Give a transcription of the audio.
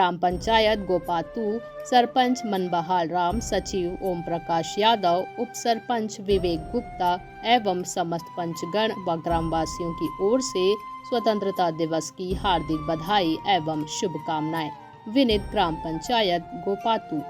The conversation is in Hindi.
ग्राम पंचायत गोपातू सरपंच मनबहाल राम, सचिव ओम प्रकाश यादव, उप सरपंच विवेक गुप्ता एवं समस्त पंचगण व ग्रामवासियों की ओर से स्वतंत्रता दिवस की हार्दिक बधाई एवं शुभकामनाएं। विनीत, ग्राम पंचायत गोपातू।